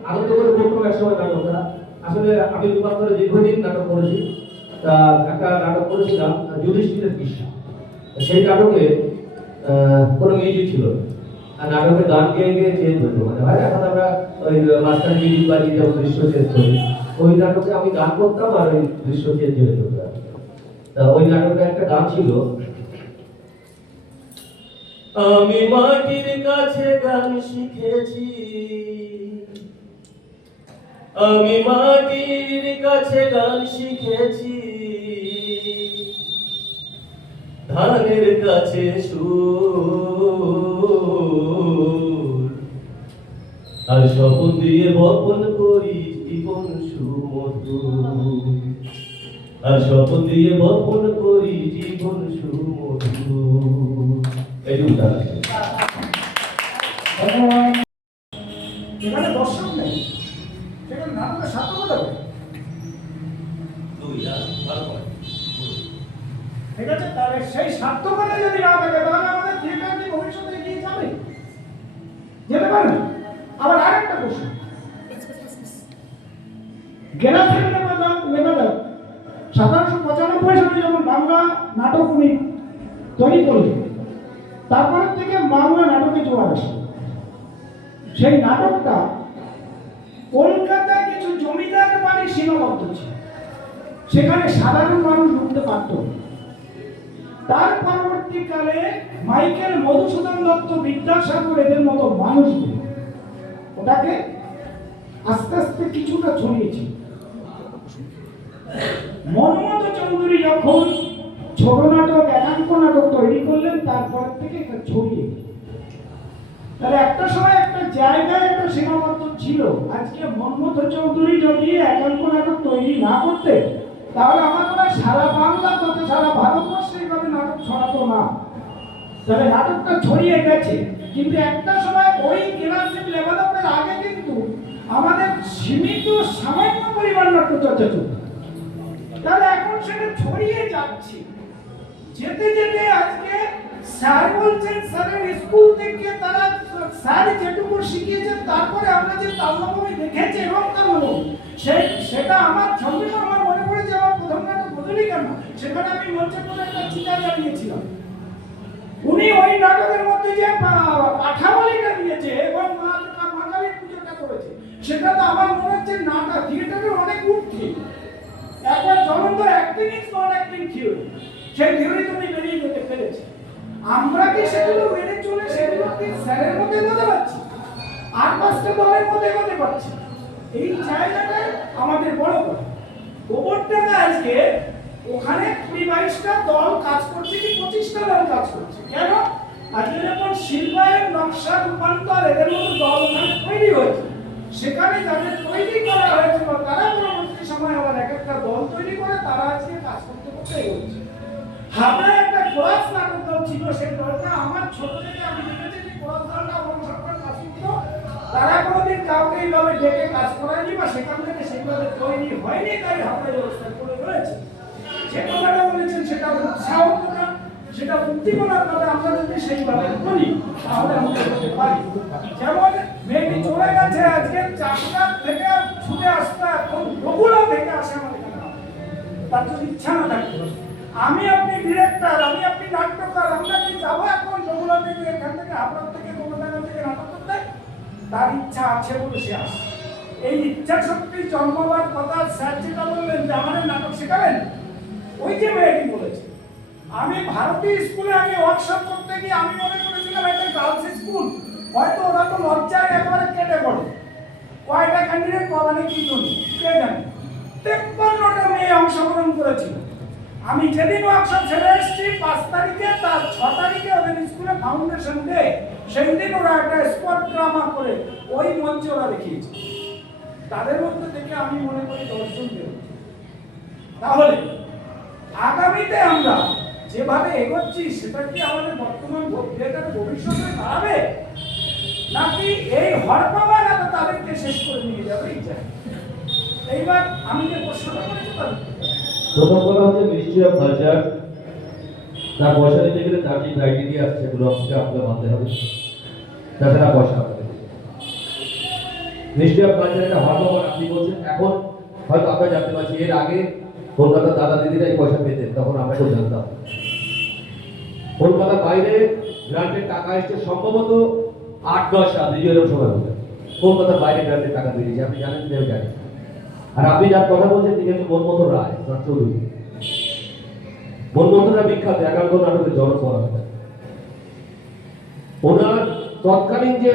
আনন্দ করে করতাম একসময় নাটকটা। আসলে আমি রূপান্তরে দীর্ঘদিন নাটক করেছি। তা একটা নাটক করেছিলাম যুধিষ্ঠিরের কিস্সা। সেই নাটকে কোনো মিউজিক ছিল না, আর নাটকে গান গেয়ে গিয়ে চেঞ্জ হতো। মানে হয় এখন আমরা ওই মাঝখানে মিউজিক বাজিয়ে যেমন দৃশ্য চেঞ্জ করি, ওই নাটকে আমি গান করতাম আর ওই দৃশ্য চেঞ্জ হয়ে যেত। তা ওই নাটকে একটা গান ছিল, আমি মাটির কাছে গান শিখেছি, আমি মাটির কাছে গান শিখেছি, ধানের কাছে সুর, আর স্বপন দিয়ে বপন করি জীবন সুমধুর, আর স্বপন দিয়ে বপন করি জীবন সুমধুর। এখানে দর্শক নেই, সেখানে নাটকের সার্থকতা হবে। ঠিক আছে, তাহলে সেই সার্থকতা যদি না থাকে, তাহলে আমাদের থিয়েটার কি ভবিষ্যতে এগিয়ে যাবে? যেতে পারে না। আবার আরেকটা প্রশ্ন, গেরাসের লেখা 1795 সালে যখন বাংলা নাটক উনি তৈরি করলেন, তারপর থেকে বাংলা নাটকে জোয়ার আসে। সেই নাটকটা কলকাতায় কিছু জমিদার বাড়ি সীমাবদ্ধ ছিল, সেখানে সাধারণ মানুষ ঢুকতে পারত। তার পরবর্তীকালে মাইকেল মধুসূদন দত্ত, বিদ্যাসাগর এদের মতো মানুষগুলো ওটাকে আস্তে আস্তে কিছুটা ছড়িয়েছে। মনমত চৌধুরী যখন ছোট নাটক, একাঙ্ক নাটক তৈরি করলেন, তারপর থেকে এটা ছড়িয়ে সময় একটা জায়গায় একটা সীমাবদ্ধ ছিল। আজকে মনমোহন চৌধুরী যদি একাঙ্ক নাটক তৈরি না করতে, তাহলে আমার মনে হয় সারা বাংলা তথা সারা ভারতবর্ষে এইভাবে নাটক ছড়াতো না। তবে নাটকটা ছড়িয়ে গেছে, কিন্তু একটা সময় ওই ক্লাসিক ডেভেলপের আগে কিন্তু আমাদের সীমিত সামান্য পরিমাণ নাট্যচর্চা চলত। তাহলে এখন সেটা ছড়িয়ে যাচ্ছে। যেতে যেতে আজকে স্যার বলছেন, স্যারের স্কুল থেকে তারা স্যার যেটুকু শিখিয়েছেন, তারপরে আমরা যে তাল্লাবই দেখেছি এবং তাল্লাবই সেটা আমার সঙ্গে আমার মনে পড়ে যে আমার প্রথম নাটক বদলি কেন, সেখানে আমি মঞ্চে করে একটা চিঠা জানিয়েছিলাম। উনি ওই নাটকের মধ্যে যে পাঠাবলিটা দিয়েছে এবং মা কালীর পুজোটা করেছে, সেটা তো আমার মনে হচ্ছে নাটক থিয়েটারের অনেক উঠছে। একবার জ্বলন্ত acting is not acting theory, সেই থিওরি তুমি বেরিয়ে যেতে পেরেছি। আমরা কি সেগুলো মেনে চলে সেগুলো কি স্যারের মধ্যে বলতে পারছি, আর পাঁচটা দলের মধ্যে বলতে পারছি? এই জায়গাটায় আমাদের বড় কথা। গোবরডাঙ্গা আজকে ওখানে 20-22টা দল কাজ করছে কি 25টা দল কাজ করছে। কেন? আজকে যখন শিল্পায়ন নকশা রূপান্তর এদের মতো দল ওখানে তৈরি হয়েছে, সেখানে যাদের তৈরি করা হয়েছিল তারা পরবর্তী সময় আবার এক একটা দল তৈরি করে তারা আজকে কাজ করতে করতে এগোচ্ছে। হাবড়ায় একটা কোরাস নাটক দল ছিল, সেই দলটা আমার ছোট থেকে আমি দেখেছি যে কোরাস দলটা আমার সরকার কাজ করতো। তারা কোনোদিন কাউকে এইভাবে ডেকে কাজ করায়নি বা সেখান থেকে সেইভাবে তৈরি হয়নি, তাই হাবড়ায় ব্যবস্থা করে রয়েছে। যে কথাটা বলেছেন সেটা উৎসাহ কথা, সেটা উদ্দীপনার কথা। আমরা যদি সেইভাবে করি তাহলে আমরা করতে পারি। যেমন মেয়েটি চলে গেছে, আজকে চাকদার থেকে ছুটে আসতে এখন বগুড়া থেকে আসে আমাদের এখানে, তার যদি ইচ্ছা না থাকে। আমি আপনি ডিরেক্টর, আমি আপনি নাট্যকার, আমরা কি যাবো এখন বগুড়া থেকে, এখান থেকে হাবড়া থেকে গোবরডাঙ্গা থেকে নাটক করতে? তার ইচ্ছা আছে বলে সে আসে। এই ইচ্ছা শক্তি জন্মাবার কথা স্যার যেটা বললেন যে আমাদের নাটক শেখাবেন, ওই যে মেয়েটি বলেছে, আমি ভারতীয় স্কুলে আমি ওয়ার্কশপ করতে গিয়ে আমি মনে করেছিলাম এটা গার্লস স্কুল, হয়তো ওরা তো লজ্জায় একেবারে কেটে পড়ে। কয়টা ক্যান্ডিডেট পাবানি কি জন্য কে জানে, 53টা মেয়ে অংশগ্রহণ করেছিল। আমি যেদিন ওয়ার্কশপ ছেড়ে এসেছি 5 তারিখে, তার 6 তারিখে ওদের স্কুলে ফাউন্ডেশন ডে, সেই দিন ওরা একটা স্পট ড্রামা করে ওই মঞ্চে ওরা দেখিয়েছে। তাদের মধ্যে থেকে আমি মনে করি 10 জন বের হচ্ছে। তাহলে আগামীতে আমরা যেভাবে এগোচ্ছি সেটা কি আমাদের বর্তমান থিয়েটারের ভবিষ্যতে দাঁড়াবে, নাকি এই হরপাবারা তাদেরকে শেষ করে নিয়ে যাবে? এইবার আমি যে প্রশ্নটা করেছি তার প্রথম কথা হচ্ছে মিনিস্ট্রি অফ কালচার তার পয়সা দিতে গেলে তার যে ক্রাইটেরিয়া আছে সেগুলো আপনাকে মানতে হবে, তাছাড়া পয়সা আপনাকে মিনিস্ট্রি অফ কালচার একটা হরপাবার আপনি বলছেন। এখন হয়তো আমরা জানতে পারছি, এর আগে কলকাতার দাদা দিদিরা এই পয়সা পেতেন, তখন আমরা কেউ জানতাম। কলকাতার বাইরে গ্রান্টের টাকা এসছে সম্ভবত 8-10 সাল, নিজে এরকম সময় বলতেন কলকাতার বাইরে গ্রান্টের টাকা বেরিয়েছে, আপনি জানেন কি আমি জানি। আর আপনি যার কথা বলছেন তিনি হচ্ছে মনমোহন রায় চৌধুরী। মনমোহন রায় বিখ্যাত একাঙ্ক নাটকের জনক বলা হয়। ওনার তৎকালীন যে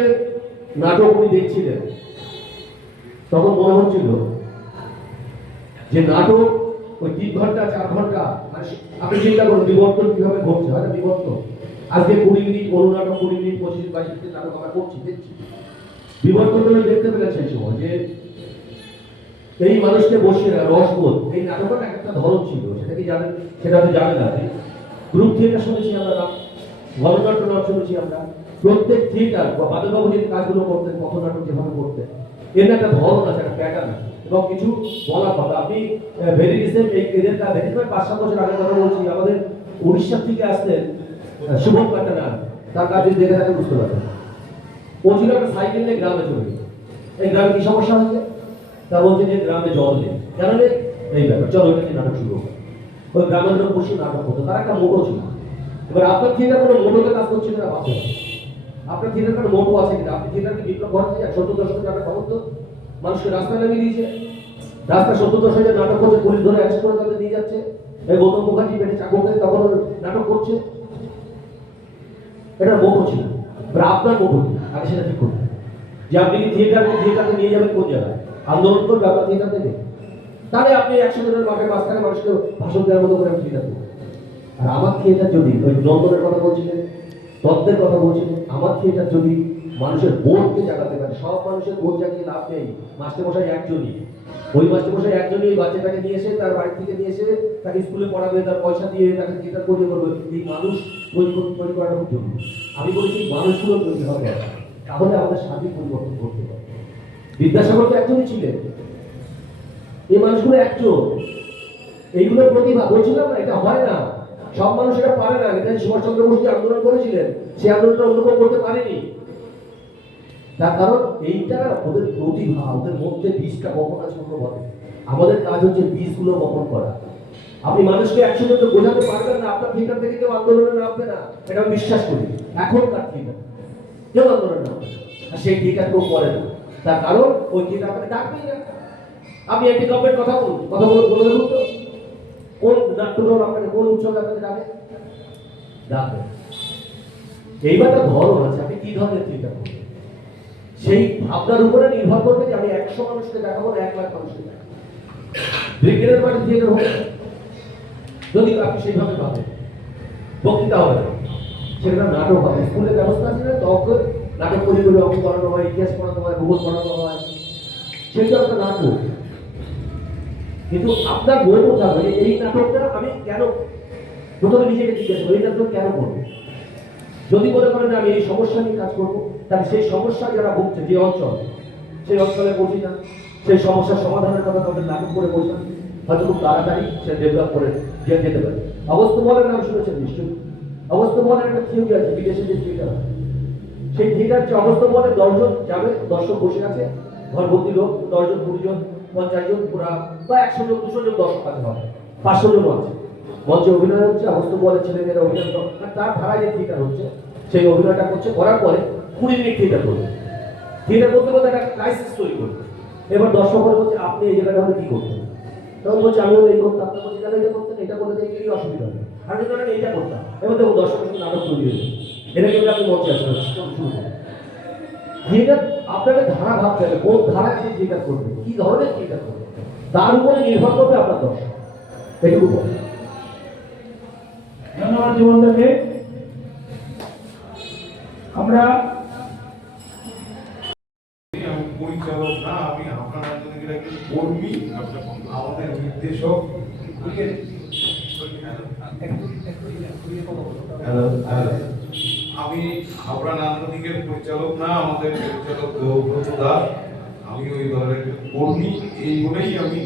নাটক উনি দেখছিলেন, তখন মনে হচ্ছিল যে নাটক ওই 3 ঘন্টা 4 ঘন্টা, মানে আপনি চিন্তা করুন বিবর্তন কিভাবে ঘটছে, হয় না বিবর্তন। আজকে 20 মিনিট নাটক, 20 মিনিট 25-22 মিনিট নাটক আমরা করছি, দেখছি। বিবর্তন দেখতে পেলেন সেই সময় যে এই মানুষকে বসে রসবোধ, এই নাটকের একটা ধরন ছিল, সেটা কি জানেন? সেটা আপনি জানেন না। গ্রুপ থিয়েটার শুনেছি আমরা, গণনাট্য নাম শুনেছি আমরা। প্রত্যেক থিয়েটার বা বাদলবাবু যে কাজগুলো করতেন, পথনাটক যেভাবে করতেন, এর একটা ধরন আছে, একটা প্যাটার্ন আছে এবং কিছু বলা কথা। আপনি ভেরি রিসেন্ট এদের 5-7 বছর আগে কথা বলছি, আমাদের উড়িষ্যা থেকে আসতেন শুভম পাট্টানার, তার কাজ যদি দেখে থাকেন বুঝতে পারবেন। ও ছিল একটা সাইকেল নিয়ে গ্রামে চলে গেছে। এই গ্রামে কি সমস্যা হচ্ছে? তা বলছে যে গ্রামে জল নেই, কেন নেই? এই ব্যাপার, চলো ওইটা নিয়ে নাটক শুরু হবে। ওই গ্রামের লোক বসে নাটক হতো, তার একটা মোটো ছিল। এবার আপনার থিয়েটার কোনো মোটোতে কাজ করছে না, ভাবতে হবে আপনার থিয়েটার কোনো মোটো আছে কিনা। আপনি থিয়েটারকে বিপ্লব ঘটাতে চান? 70 দশকের নাটক খবর তো মানুষকে রাস্তায় নামিয়ে দিয়েছে। রাস্তায় 70 দশকের নাটক করছে, পুলিশ ধরে অ্যারেস্ট করে তাদের নিয়ে যাচ্ছে। এই গৌতম মুখার্জি পেটে চাকর করে তখন নাটক করছে। এটা মোটো ছিল। এবার আপনার মোটো আগে সেটা ঠিক করুন যে আপনি কি থিয়েটারকে নিয়ে যাবেন কোন জায়গায়, আন্দোলন করবে আপনার থিয়েটার থেকে। তাহলে আপনি 100 জনের মাঠের মাঝখানে মানুষকে ভাষণ দেওয়ার মতো করে থিয়েটার করবেন। আর আমার থিয়েটার যদি ওই নন্দনের কথা বলছিলেন, তত্ত্বের কথা বলছিলেন, আমার থিয়েটার যদি মানুষের বোধকে জাগাতে পারে। সব মানুষের বোধ জাগিয়ে লাভ নেই। মাস্টারমশাই একজনই, ওই মাস্টারমশাই একজনই বাচ্চাটাকে নিয়ে এসে তার বাড়ি থেকে নিয়ে এসে তাকে স্কুলে পড়াবে, তার পয়সা দিয়ে তাকে থিয়েটার করিয়ে করবে। এই মানুষ তৈরি করাটা খুব জরুরি। আমি বলেছি মানুষগুলো তৈরি হবে, তাহলে আমাদের স্বাধীন পরিবর্তন করতে হবে। বিদ্যাসাগর তো একজনই ছিলেন, এই মানুষগুলো একজন। এইগুলো প্রতিভা, বলছিলাম না এটা হয় না, সব মানুষ এটা পারে না। নেতাজি সুভাষচন্দ্র বোস যে আন্দোলন করেছিলেন, সেই আন্দোলনটা অন্য কেউ করতে পারেনি। তার কারণ এইটা ওদের প্রতিভা, ওদের মধ্যে বীজটা বপন আছে অন্য বলে। আমাদের কাজ হচ্ছে বীজগুলো বপন করা। আপনি মানুষকে একসঙ্গে তো বোঝাতে পারবেন না, আপনার থিয়েটার থেকে কেউ আন্দোলনে নামবে না, এটা আমি বিশ্বাস করি। এখনকার থিয়েটার কেউ আন্দোলনে নামবে না, আর সেই থিয়েটার কেউ করে না। তার কারণ ওই থিয়েটার আপনাকে ডাকবেই না। আপনি একটি গভর্নমেন্ট কথা বলুন, বলে দেখুন তো, কোন নাট্যদল আপনাকে, কোন উৎসবে আপনাকে ডাকে? ডাকবে। এইবার একটা ধরন আছে, আপনি কি ধরনের থিয়েটার করবেন, সেই ভাবনার উপরে নির্ভর করবে যে আমি 100 মানুষকে দেখাবো না 1 লাখ মানুষকে দেখাবো। ব্রিগেডের বাড়ি থিয়েটার হবে যদি আপনি সেইভাবে ভাবেন, বক্তৃতা হবে না, সেটা নাটক হবে। স্কুলের ব্যবস্থা আছে না, তখন নাটক তৈরি করে অঙ্ক করানো হয়, ইতিহাস পড়ানো হয়, ভূগোল পড়ানো হয়, সেটা একটা নাটক। কিন্তু আপনার বই বোঝা হবে এই নাটকটা আমি কেন, প্রথমে নিজেকে জিজ্ঞেস করি এই নাটক কেন করবো। যদি মনে করেন আমি এই সমস্যা নিয়ে কাজ করবো, তাহলে সেই সমস্যা যারা ভুগছে যে অঞ্চল, সেই অঞ্চলে বসি না, সেই সমস্যার সমাধানের কথা তাদের নাটক করে বসে, হয়তো খুব তাড়াতাড়ি সে ডেভেলপ করে যেতে পারে। অগস্ত্য বলের নাম শুনেছেন নিশ্চয়ই। অগস্ত্য বলের একটা থিওরি আছে, বিদেশে যে থিয়েটার আছে, সেই থিয়েটার যে অগস্ত্য বলে 10 জন যাবে, দর্শক বসে আছে, ঘর ভর্তি লোক, 10 জন 20 জন 50 জন পুরা, বা 100 জন 200 জন দর্শক আছে, হবে 500 জন আছে। মঞ্চে অভিনয় হচ্ছে, অগস্ত্য বলের ছেলেমেয়েরা অভিনয়, তার ধারায় যে থিয়েটার হচ্ছে সেই অভিনয়টা করছে, করার পরে 20 মিনিট থিয়েটার করবে। থিয়েটার করতে করতে একটা ক্রাইসিস তৈরি করবে। এবার দর্শকরা বলছে আপনি এই জায়গাটা হলে কি করতেন, তখন বলছে আমিও এই করতাম, আপনার বলছে এটা করতেন, এটা করলে দেখি কি অসুবিধা হবে, আর যদি আমি এইটা করতাম। এবার দেখুন দর্শকের সঙ্গে নাটক তৈরি হয়েছে, এটা কিন্তু আপনি মঞ্চে আসবেন শুরু করবেন। থিয়েটার আপনাকে ধারা ভাবতে হবে, কোন ধারায় আপনি থিয়েটার করবেন, কি ধরনের থিয়েটার করবেন, তার উপরে নির্ভর করবে আপনার দর্শক। এটুকু বলে ধন্যবাদ জীবনদাকে। আমরা আমি পরিচালক না, আমি আপনার রাজনীতির একজন কর্মী, আমাদের নির্দেশক। আমি হাওড়া নান্দনিকের পরিচালক না, আমাদের পরিচালক গৌরব্রত দাস। আমি ওই দলের একজন কর্মী, এই বলেই আমি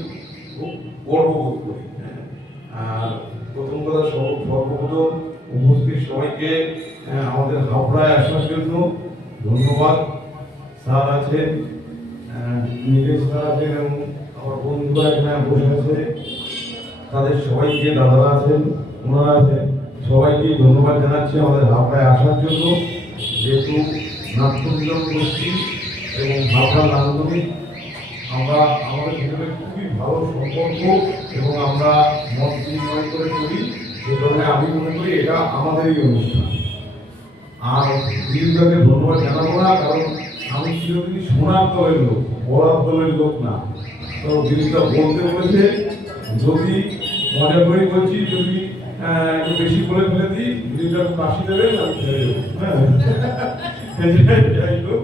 খুব গর্ববোধ করি। আর প্রথম কথা, সর্বপ্রথম উপস্থিত সবাইকে আমাদের হাওড়ায় আসার জন্য ধন্যবাদ। স্যার আছেন, নীলেশ স্যার আছেন, এবং আমার বন্ধুরা এখানে বসে আছে, তাদের সবাইকে, দাদারা আছেন, ওনারা আছেন, সবাইকে ধন্যবাদ জানাচ্ছি আমাদের হাওড়ায় আসার জন্য। যেহেতু নাট্যমিলন গোষ্ঠী এবং হাওড়া নান্দনিক, আমরা আমাদের ভিতরে খুবই ভালো সম্পর্ক এবং আমরা মত বিনিময় করে চলি, সেই কারণে আমি মনে করি এটা আমাদেরই অনুষ্ঠান। আর দিদিদাকে ধন্যবাদ জানাবো না, কারণ আমি চিরদিনই শোনার দলের লোক, বলার দলের লোক না। তো দিদিদা বলতে বলেছে, যদি মজা করে বলছি, যদি একটু বেশি বলে ফেলে দিই, দিদিদা কাশি দেবেন, আমি ছেড়ে দেবো। হ্যাঁ, যাই হোক,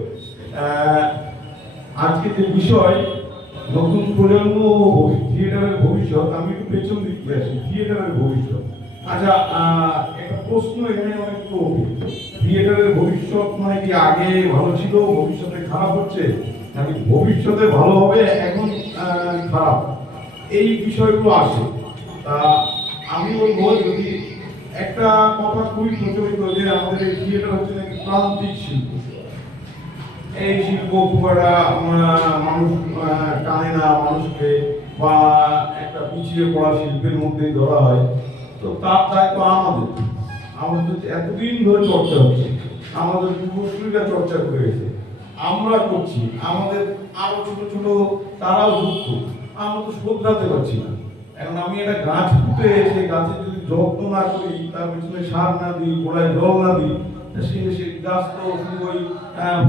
আজকে যে বিষয় নতুন প্রজন্ম থিয়েটারের ভবিষ্যৎ, আমি একটু পেছন দিকে আসি, থিয়েটারের ভবিষ্যৎ। আচ্ছা, একটা প্রশ্ন এখানে অনেক তো, থিয়েটারের ভবিষ্যৎ মানে কি আগে ভালো ছিল, ভবিষ্যতে খারাপ হচ্ছে, নাকি ভবিষ্যতে ভালো হবে এখন খারাপ, এই বিষয়গুলো আসে। তা আমি বলবো, যদি একটা কথা খুবই প্রচলিত যে আমাদের এই থিয়েটার হচ্ছে নাকি প্রান্তিক শিল্প, এই শিল্প খুব একটা মানুষ টানে না মানুষকে, বা একটা পিছিয়ে পড়া শিল্পের মধ্যেই ধরা হয়। তো তার দায়িত্ব আমাদের তো এতদিন ধরে চর্চা হচ্ছে, আমাদের পূর্বসূরীরা চর্চা করে গেছে, আমরা করছি, আমাদের আরো ছোট ছোট তারাও যুক্ত, আমরা তো শোধরাতে পারছি না। এখন আমি একটা গাছ পুঁতে, সেই গাছের যদি যত্ন না করি, তার পিছনে সার না দিই, গোড়ায় জল না দিই, সেই গাছ তো শুধু ওই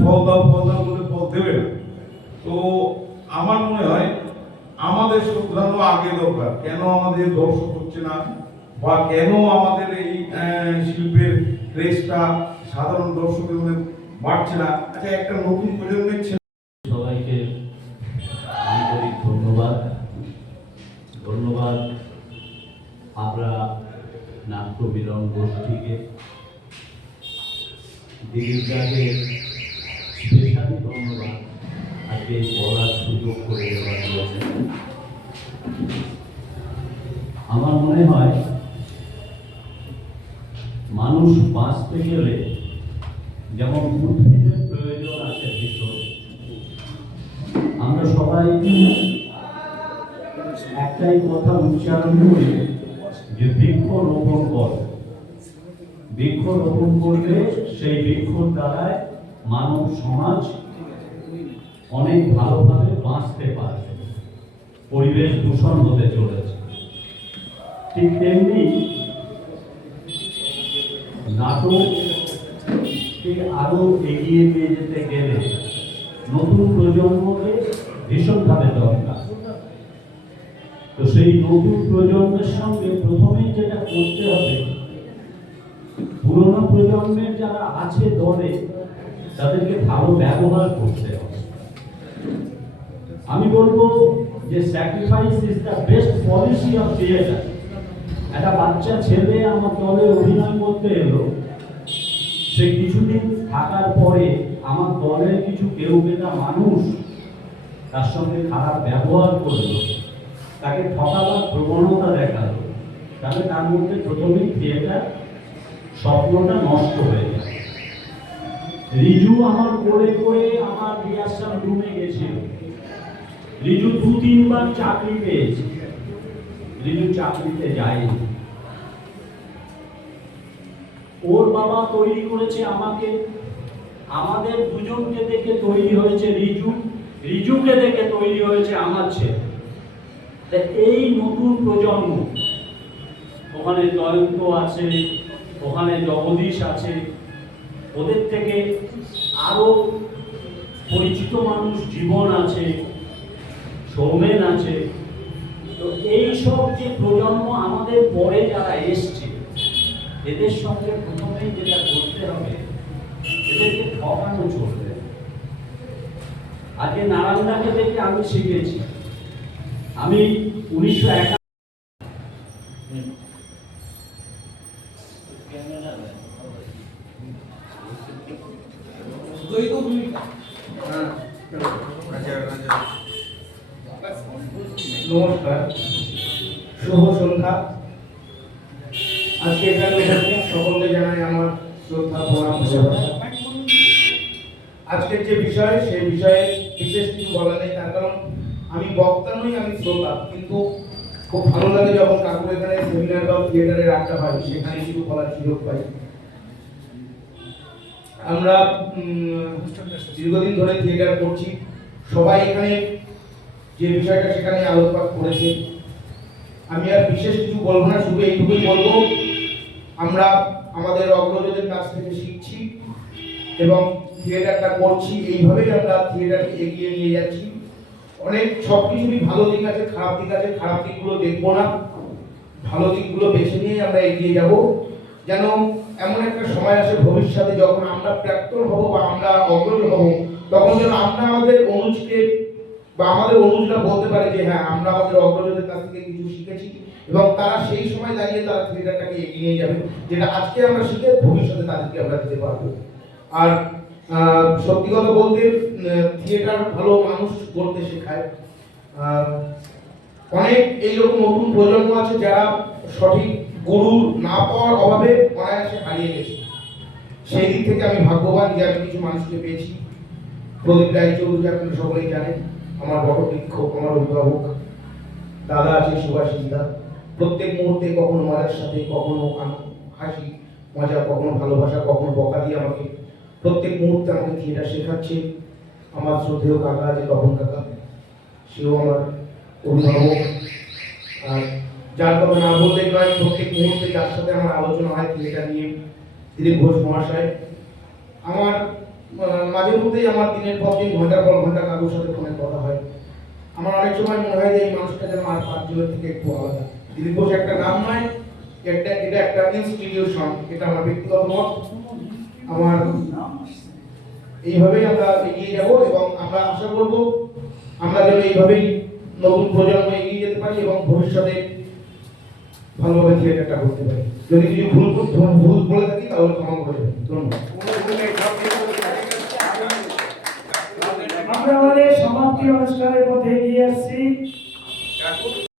ফল দাও বলে ফল দেবে না। তো আমার মনে হয় আমাদের শোধরানো আগে দরকার, কেন আমাদের দর্শক হচ্ছে না, বা কেন আমাদের এই শিল্পের ক্রেজটা সাধারণ দর্শকের মধ্যে বাড়ছে না। আচ্ছা, একটা নতুন প্রজন্মের ছেলে সবাইকে আন্তরিক ধন্যবাদ। আমরা নাট্য বিলন গোষ্ঠীকে দিলীপদাকে স্পেশালি ধন্যবাদ আজকে বলার সুযোগ করে দেওয়ার জন্য। আমার মনে হয় মানুষ বাঁচতে গেলে যেমন উদ্ভিদের প্রয়োজন আছে ভীষণ, আমরা সবাই একটাই কথা উচ্চারণ করি যে বৃক্ষ রোপণ কর। বৃক্ষ রোপণ করলে সেই বৃক্ষর দ্বারায় মানব সমাজ অনেক ভালোভাবে বাঁচতে পারবে, পরিবেশ দূষণ হতে চলেছে। ঠিক তেমনি নাটককে আরো এগিয়ে নিয়ে যেতে গেলে নতুন প্রজন্মকে ভীষণভাবে দরকার। তো সেই নতুন প্রজন্মের সঙ্গে প্রথমেই যেটা করতে হবে, পুরনো প্রজন্মের যারা আছে দলে তাদেরকে ভালো ব্যবহার করতে হবে। আমি বলবো যে sacrifice is the best policy of theatre. একটা বাচ্চা ছেলে আমার দলে অভিনয় করতে এলো, সে কিছুদিন থাকার পরে আমার দলের কিছু কেউ বেটা মানুষ তার সঙ্গে খারাপ ব্যবহার করলো, তাকে ঠকাবার প্রবণতা দেখালো, তাহলে তার মধ্যে প্রথমেই থিয়েটার স্বপ্নটা নষ্ট হয়ে যায়। রিজু আমার করে করে আমার রিহার্সাল রুমে গেছিল। রিজু 2-3 বার চাকরি পেয়েছে, রিজু চাকরিতে যায়নি। ওর বাবা তৈরি করেছে আমাকে, আমাদের দুজনকে দেখে তৈরি হয়েছে রিজু, রিজুকে দেখে তৈরি হয়েছে আমার ছেলে। এই নতুন প্রজন্ম, ওখানে জয়ন্ত আছে, ওখানে জগদীশ আছে, ওদের থেকে আরো পরিচিত মানুষ জীবন আছে, সৌমেন আছে। তো এই সব যে প্রজন্ম আমাদের পরে যারা এসছে, এদের সঙ্গে প্রথমেই যেটা করতে হবে, এদেরকে ঠকানো চলবে। আজকে নারায়ণদাকে দেখে আমি শিখেছি। আমি 1951 নমস্কার, শুভ সন্ধ্যা। আজকে এখানে উপস্থিত সকলকে জানাই আমার শ্রদ্ধা, প্রণাম, ভালোবাসা। আজকের যে বিষয়, সেই বিষয়ে বিশেষ কিছু বলা নেই, তার কারণ আমি বক্তা নই, আমি শ্রোতা। কিন্তু খুব ভালো লাগে যখন কাকুর এখানে সেমিনার বা থিয়েটারের আড্ডা হয়, সেখানে কিছু বলার সুযোগ পাই। আমরা দীর্ঘদিন ধরে থিয়েটার করছি, সবাই এখানে যে বিষয়টা সেখানে আলোকপাত করেছে। আমি আর বিশেষ কিছু বলবো না, শুধু এইটুকুই বলবো, আমরা আমাদের অগ্রজদের কাছ থেকে শিখছি এবং থিয়েটারটা করছি। এইভাবেই আমরা থিয়েটারকে এগিয়ে নিয়ে যাচ্ছি। অনেক সবকিছুরই ভালো দিক আছে, খারাপ দিক আছে। খারাপ দিকগুলো দেখবো না, ভালো দিকগুলো বেছে নিয়ে আমরা এগিয়ে যাব। যেন এমন একটা সময় আসে ভবিষ্যতে যখন আমরা প্রাক্তন হব বা আমরা অগ্রজ হব, তখন যেন আমরা আমাদের অনুজকে বা আমাদের অনুজরা বলতে পারে যে হ্যাঁ, আমরা আমাদের অগ্রজদের কাছ থেকে কিছু শিখেছি, এবং তারা সেই সময় দাঁড়িয়ে তারা থিয়েটারটাকে এগিয়ে নিয়ে যাবে, যেটা আজকে আমরা শিখে ভবিষ্যতে তাদেরকে আমরা দিতে পারবো। আর সত্যি কথা বলতে, থিয়েটার ভালো মানুষ করতে শেখায়। অনেক এইরকম নতুন প্রজন্ম আছে যারা সঠিক গুরু না পাওয়ার অভাবে অনায়াসে হারিয়ে গেছে। সেই দিক থেকে আমি ভাগ্যবান যে আমি কিছু মানুষকে পেয়েছি। প্রদীপ রায়চৌধুরী আপনারা সকলেই জানেন, আমার বটবৃক্ষ, আমার অভিভাবক। দাদা আছে সুভাষিস দা, প্রত্যেক মুহূর্তে কখনো মজার সাথে, কখনো হাসি মজা, কখনো ভালোবাসা, কখনো বকা দিয়ে আমাকে প্রত্যেক মুহূর্তে আমাকে থিয়েটার শেখাচ্ছে। আমার শ্রদ্ধেয় কাকা আছে তপন কাকা, সেও আমার অভিভাবক। আর যার কথা না বললে নয়, প্রত্যেক মুহূর্তে যার সাথে আমার আলোচনা হয় থিয়েটার নিয়ে, দিলীপ ঘোষ মহাশয়। আমার মাঝে মধ্যেই আমার দিনের পর দিন, ঘন্টার পর ঘন্টা কাকুর সাথে ফোনে কথা হয়। আমার অনেক সময় মনে হয় যে এই মানুষটা যেন আর পাঁচজনের থেকে একটু আলাদা। দিলীপ ঘোষ একটা নাম নয়, এটা একটা ইনস্টিটিউশন। এটা আমার ব্যক্তিগত মত। আমার এইভাবেই আমরা এগিয়ে যাব এবং আমরা আশা করব আমরা যেন এইভাবেই নতুন প্রজন্ম এগিয়ে যেতে পারি এবং ভবিষ্যতে ভালোভাবে থিয়েটারটা করতে পারি। যদি কিছু ভুল বলে থাকি তাহলে ক্ষমা করে দেবেন। ধন্যবাদ। আমরা আমাদের সমাপ্তি অনুষ্ঠানের পথে এগিয়ে আসছি।